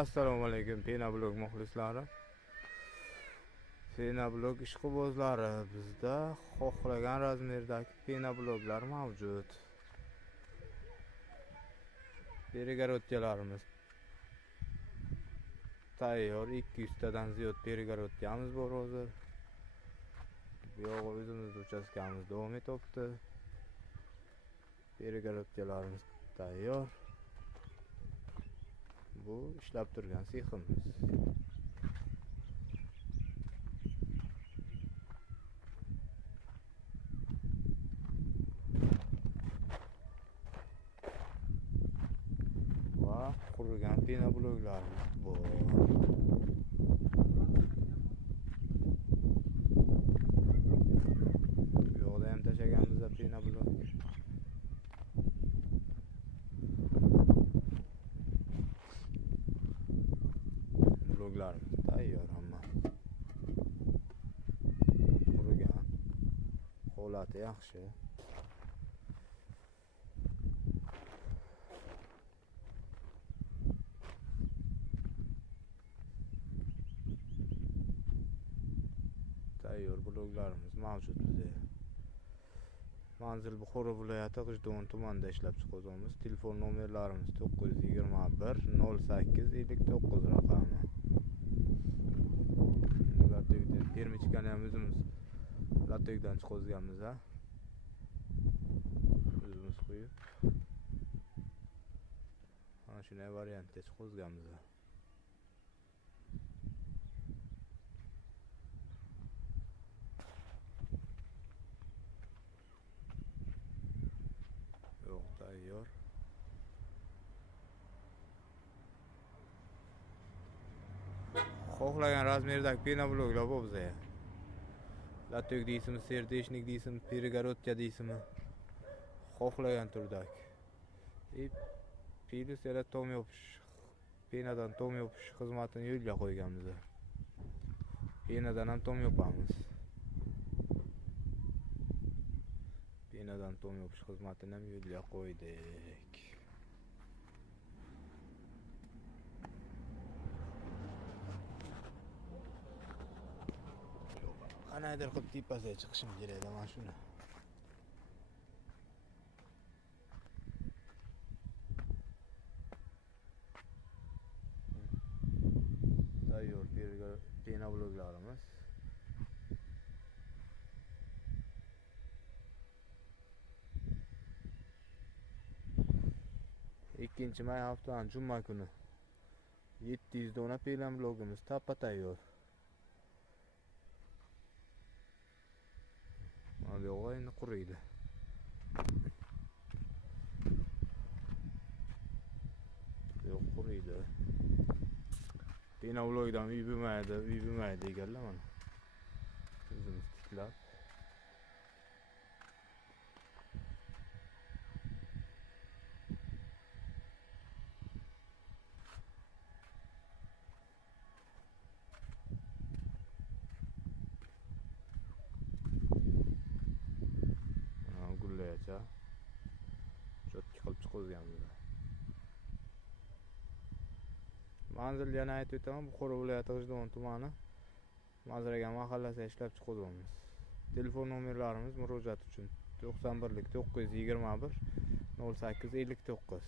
Assalomu alaykum Penablog muxlislari. Penablog ishqibozlari, bizda xohlagan razmerdagi penabloglar mavjud. Перегородкаларimiz tayyor, 200 tadan ziyod перегородкamiz bor hozir. Bu yo'q o'zimiz uchastkamiz davom etibdi. Перегородкаlarimiz tayyor. Bu ishlab turgan seximiz. Va qurilgan penabloglarimiz bor. Bu yoqda ham tashaganmiz penablog. Bloglarimiz tayyor hamma. Qurilgan. Holati yaxshi. Tayyor bloglarimiz mavjud bizda. Manzil Buxoro viloyati G'ijduvon tumanida ishlab chiqaramiz. Telefon nomerlarimiz 921 08 59 raqami. Latokdan permichkani ham o'zimiz latokdan chiqarganmiz ha. O'zimiz qo'yib. Mana shunday variantda chiqarganmiz. Tayyor. Xohlagan razmerdagi penabloglar bor bizda. Latok deysizmi, serdeshnik deysizmi, перегородка deysizmi? Xohlagan turdagi. Plus yana tom yopish, penadan tom yopish xizmatini yo'lga qo'yganmiz. Penadan ham tom yopamiz. Penadan tom yopish xizmatini ham yo'lga qo'ydik. Qanaydir qilib tepasiga chiqishim kerak mana shuni. Tayyor penabloglarimiz. 2 may haftaning juma kuni 700 dona penablogimiz tappa tayyor. Mana bu endi quriydi. Yo'q, quriydi. Penablogdan uy bo'lmaydi deganlar mana. O'zimiz tiklab. Gullaycha. Cho'tki qilib chiqarganmiz. Manzil yana aytib o'taman, Buxoro viloyati G'ijduvon tumani Mazragan mahallasida ishlab chiqaramiz. Telefon nomerlarimiz murojaat uchun 91 921 08 59.